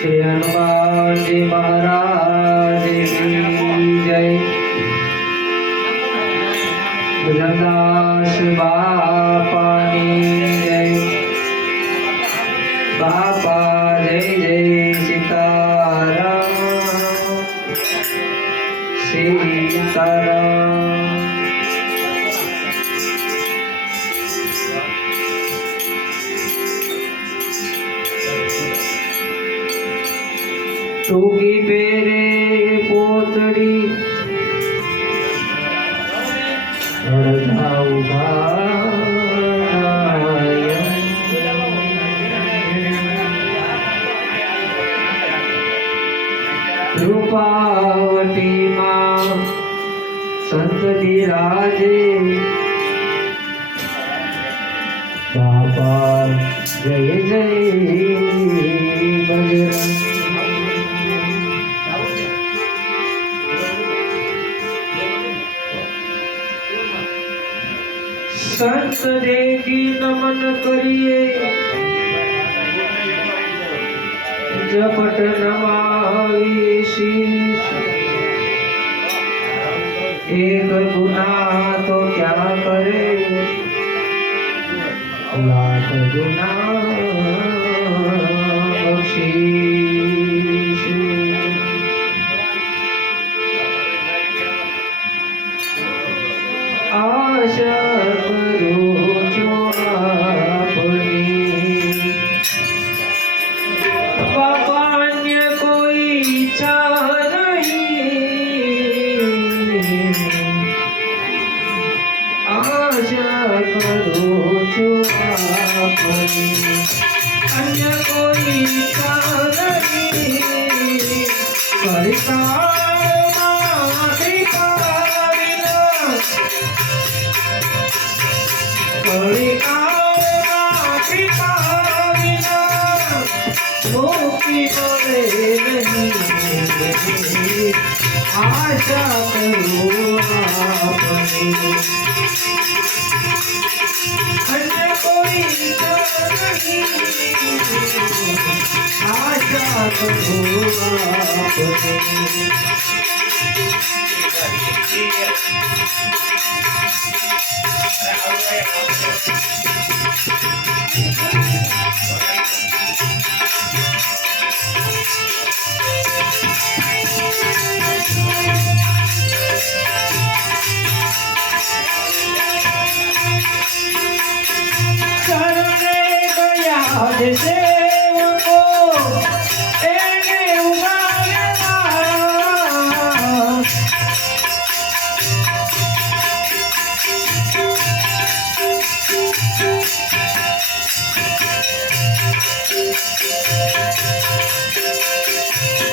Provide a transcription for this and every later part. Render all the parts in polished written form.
श्री हनुमान जी महाराज की जय। भजनदास बापानी जय। बापा जय जय सीताराम सीताराम। टूकी पेरे पोतड़ी रूपावती माँ संत विराजे। बाबा जय जय बजरंग। संत देगी नमन करिए जपट नमावी शीश। एक गुनाह तो क्या करे लाख गुनाह बख्शीश। आशा करो जो अपनी बाबा अन्य कोई इच्छा नहीं। आशा करो जो अपनी अन्य कोई इच्छा नहीं। करता आशा करो अपनी अन्य कोई नहीं। आशा करो अपनी। सेवको एने उगारवा।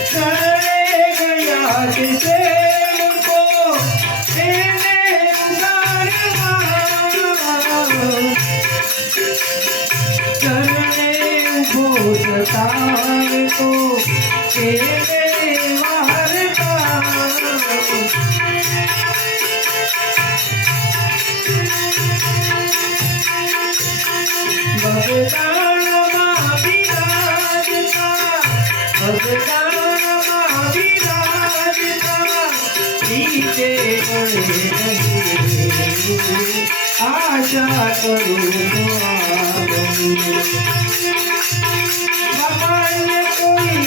चले गया सेवको एने उगारवा। तार को तेरे मारता। भगतान माँ विराजता। भगतान माँ विराजता। नीचे पड़े नहीं। आशा करूँ अन्य कोई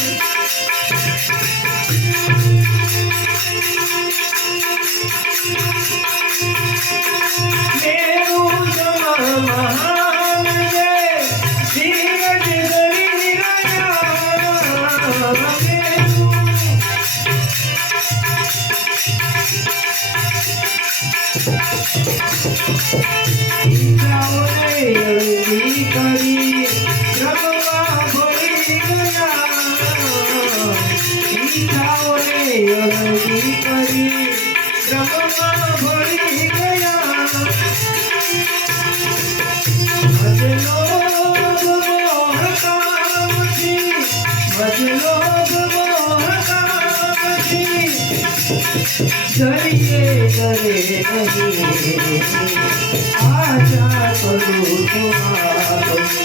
मेरू महान जय धीरज धरी रया। करी ब्रह्मा भरी गया। करी ब्रह्मा भरी गया। भजलो मोह कामची। भजलो मोह कामची। डरिए डरे नहीं। आशा करो तुम्हारी।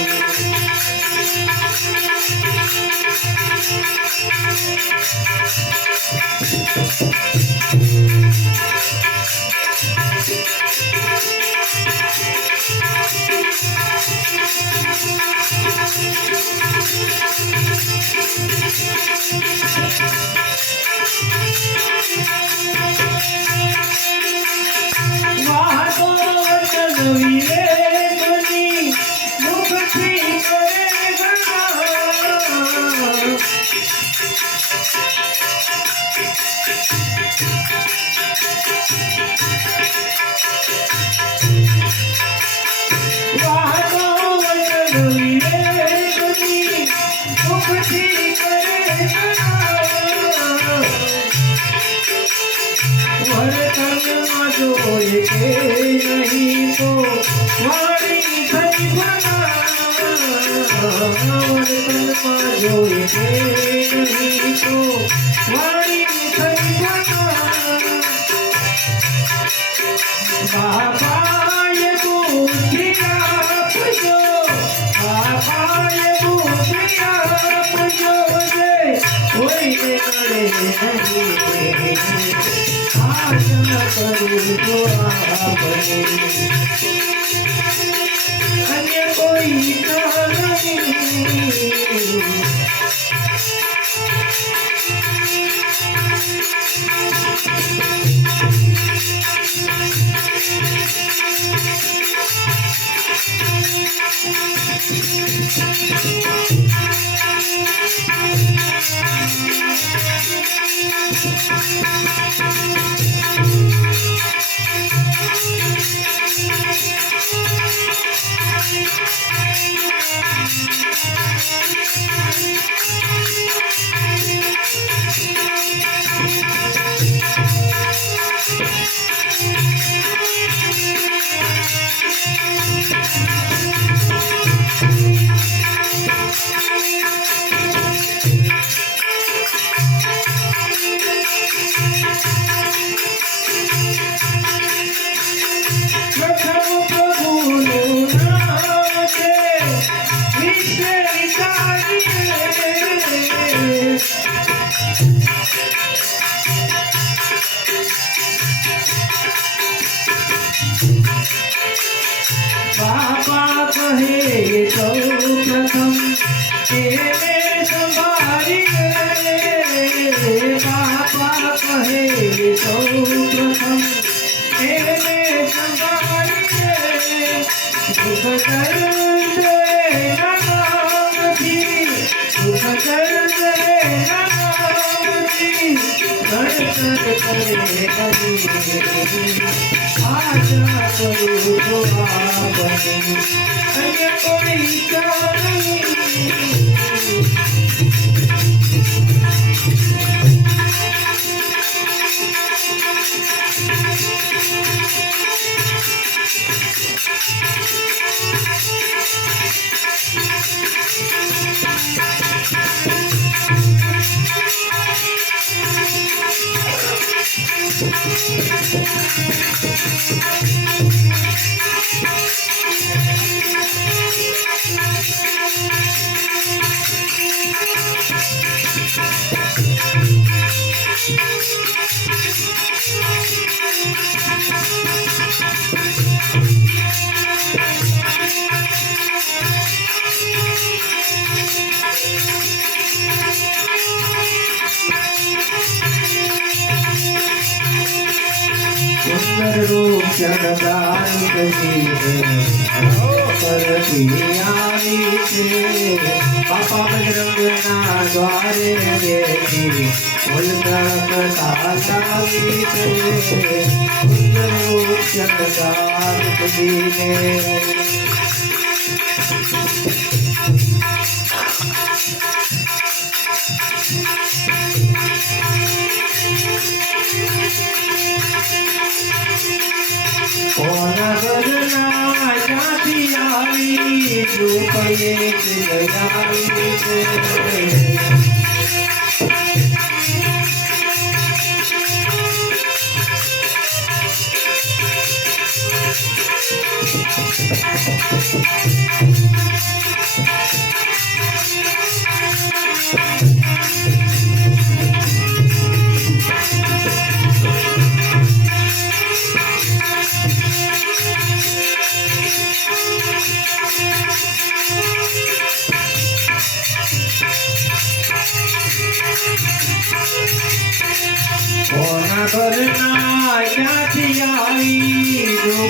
बापा बजरंगना द्वारे गेली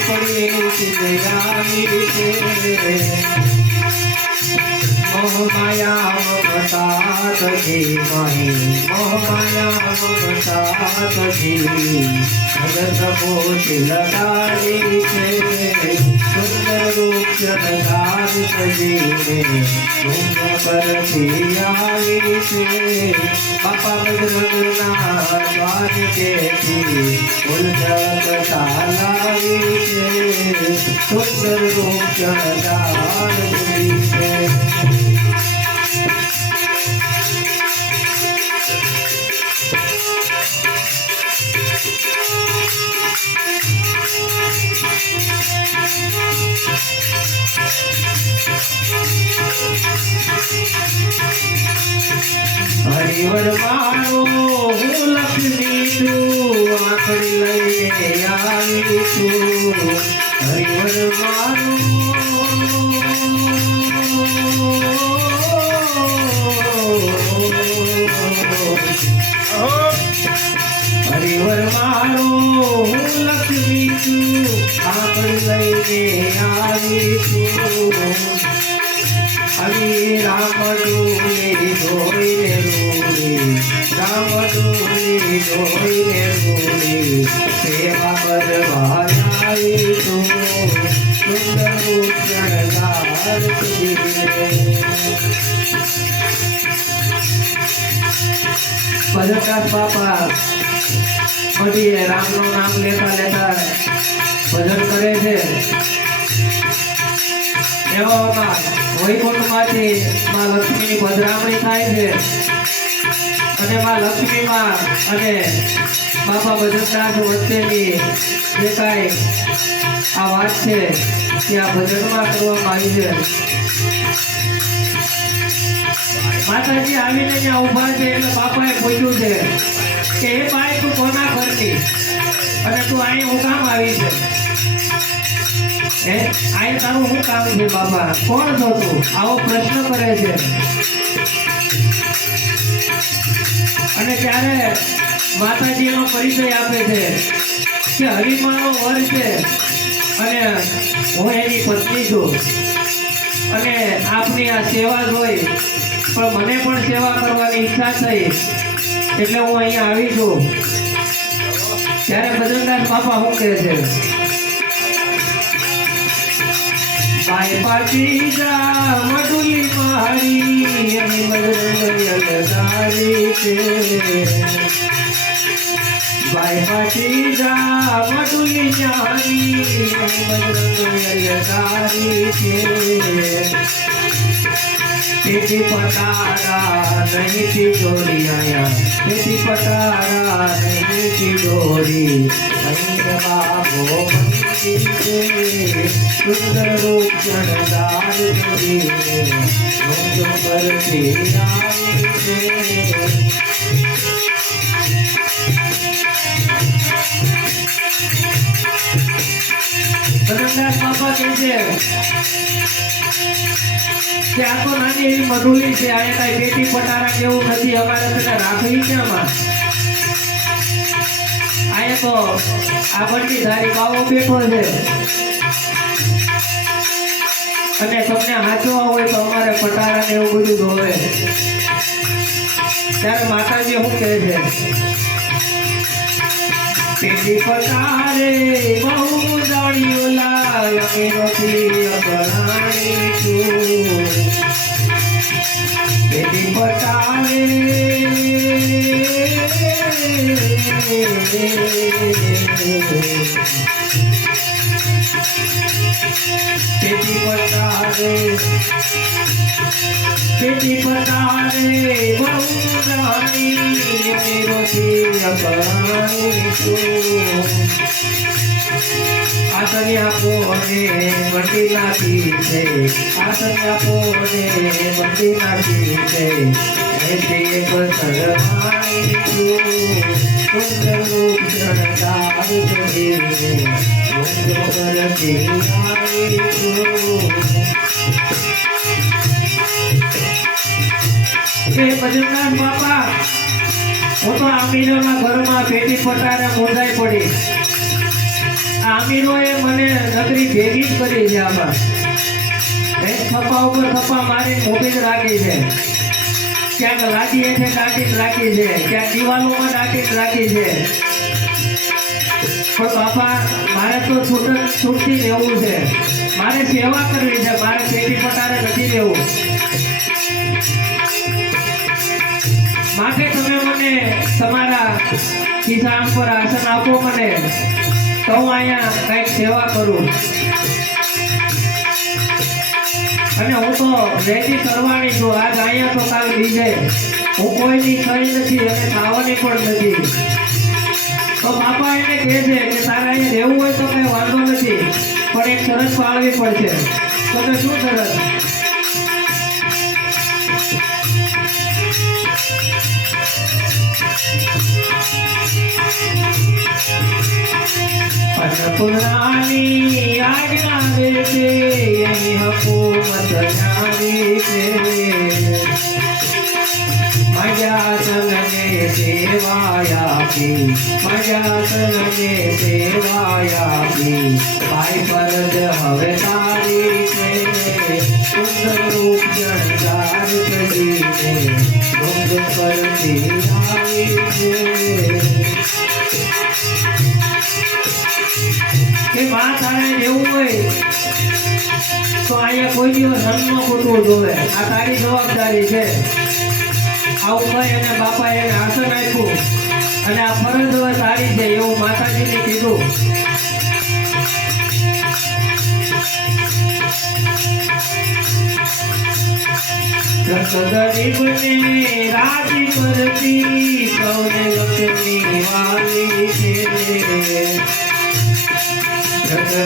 પડી સિદ્ધાવી છે મોહ માયા મમતા તજી મહી મોહ માયા મમતા તજી જગત પોતી લગાડી છે સુંદર રૂપ જનદાર સજીને તુમ પરથી આવી છે બાપા બજરંગના દ્વારકેથી ઉલઝકતા લાવી છે સુંદર રૂપ જનદાર સજી છે હરિવર મારો હું લક્ષ્મી છું આંખડી લઈને આવી છું હરિવર મારો હરિવર મારો હું લક્ષ્મી છું આંખડી લઈને આવી છું હરી રામ ડોલી ધોઈને રોલી રામ ડોલી ધોઈને રોલી સેવા કરવા આવી તું સુંદર રૂપ જનદાર ભજનદાસ બાપા બધી રામનું નામ લેતા લેતા ભજન કરે છે એવામાં વૈકુંઠમાંથી માં લક્ષ્મીની પધરામણી થાય છે અને માં લક્ષ્મીમાં અને બાપા ભજનદાસ વચ્ચેની જે કાંઈ આ વાત છે તે આ ભજનમાં કરવામાં આવી છે માતાજી આવીને ત્યાં ઊભા છે એટલે બાપાએ પૂછ્યું છે કે એ ભાઈ તું કોના ઘરની અને તું અહીં હું કામ આવી છે અહીં તારું શું કામ છે બાપા કોણ છો તું આવો પ્રશ્ન કરે છે અને ત્યારે માતાજી એનો પરિચય આપે છે કે હરિમાનો વર છે અને હું એની પત્ની છું અને આપની આ સેવા જોઈ પણ મને પણ સેવા કરવાની ઈચ્છા થઈ એટલે હું અહીંયા આવી છું ત્યારે ભજનદાસ બાપા શું કહે છે બાય પાટી જા મડુલી મારી અને બજરંગ યલદારી છે બાય પાટી જા મડુલી મારી અને બજરંગ યલદારી છે તેથી પટારા નહીં થી દોરી આયા તેથી પટારા નહીં થી દોરી અહીં બાબો મંદિર છે સુંદર રૂપ જનદાર સજીને મુંજો પરથી આવી છે ભજનદાસ બાપા કહે છે કે આ તો નાની એવી મઢુલી છે આ કાંઈ પેટી પટારા કેવું નથી અમારે તને રાખવી છે આમાં અહીંયા તો આ બંડી ધારી બાવો બેઠો છે અને તમને હાચવા હોય તો અમારે પટારા ને એવું બધું ધોવે ત્યારે માતાજી શું કહે છે પેટી પટારે બહુ દાડીઓ લાય નથી અગણાણી છું પેટી પટારે પેટી પટારે બહુ રાણી નથી અગણાણી છું આસન આપો અને બંડી નાખી છે આસન આપો અને બંડી નાખી છે એથી એક સરમાણી છું સુંદર રૂપ જનદાર સજીને મુંજો પરથી આવી છું ભજનદાસ બાપા હું તો આંબીલોના ઘરમાં પેટી પટારે મોંધાઈ પડી આ અમીરોએ મને નકરી ભેગી જ કરી છે આમાં. એક થપ્પા ઉપર થપ્પા મારી મોટી જ રાખી છે. ક્યાંક લાદી હેઠે દાટી જ રાખી છે, ક્યાંક દિવાલોમાં દાટી જ રાખી છે. પણ બાપા મારે તો છૂટથી રહેવું છે, મારે સેવા કરવી છે, મારે પેટી પટારે નથી રહેવું. માટે તમે મને તમારા ખિસ્સા પર આસન આપો મને, તો હું અહીંયા કંઈક સેવા કરું. અને હું તો રેડી કરવાની છું. આજ અહીંયા તો કાલ બીજે. હું કોઈની થઈ નથી અને ખાવાની પણ નથી. તો બાપા એને કહે છે કે તારે અહીંયા રહેવું હોય તો કઈ વાંધો નથી, પણ એક શરત પાળવી પડશે. તો કે શું શરત? अन्नपूर्णानी આજ્ઞા દેશે એની હકુમત જાણી છે. મજા તને સેવાયાપી, મજા તને સેવાયાપી, ભાઈ ફરજ હવે તારી છે. સુંદર રૂપ જણકાર કરીને ગુંજ કરતી આવી છે. કે માં તારે રહેવું હોય તો અહીંયા કોઈ દિવસ અન્ન ખૂટવું જોવે. આ તારી જવાબદારી છે. આવું કહી અને બાપાએ એને આસન આપ્યું અને આ ફરજ હવે તારી છે એવું માતાજીને કીધું. ગરીબને રાજી કરતી સૌને લક્ષ્મી વાલી છે.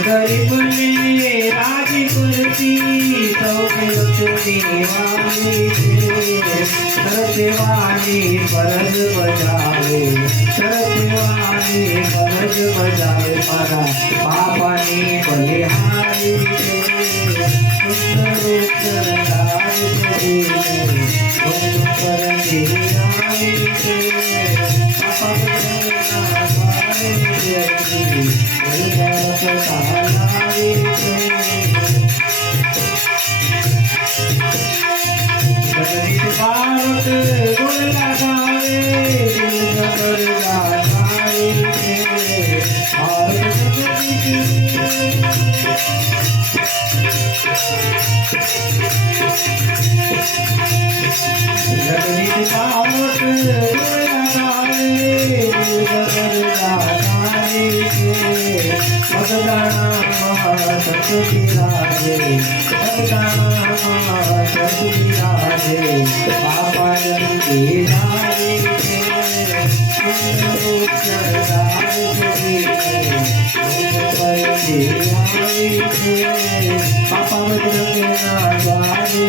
ગરીબને રાજી કરતી સૌને લક્ષ્મી વાલી છે. સરસેવાની ફરજ બજાવે, સરસેવાની ફરજ બજાવે, મારા બાપાની બલિહારી છે. સુંદર સરદાર કરીને કરતી આવી છે. ભારત ગોલા ગાવે, જગદીશ પાવત મગદાણા સરસ્વતી રાજે, મગદાણા સરસ્વતી રાજે, બાપા જંતી ધારી છે. પાપા બજરંગના દ્વારે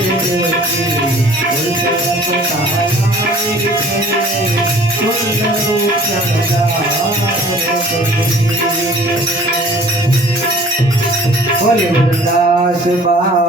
બોલે વૃંદાસ બા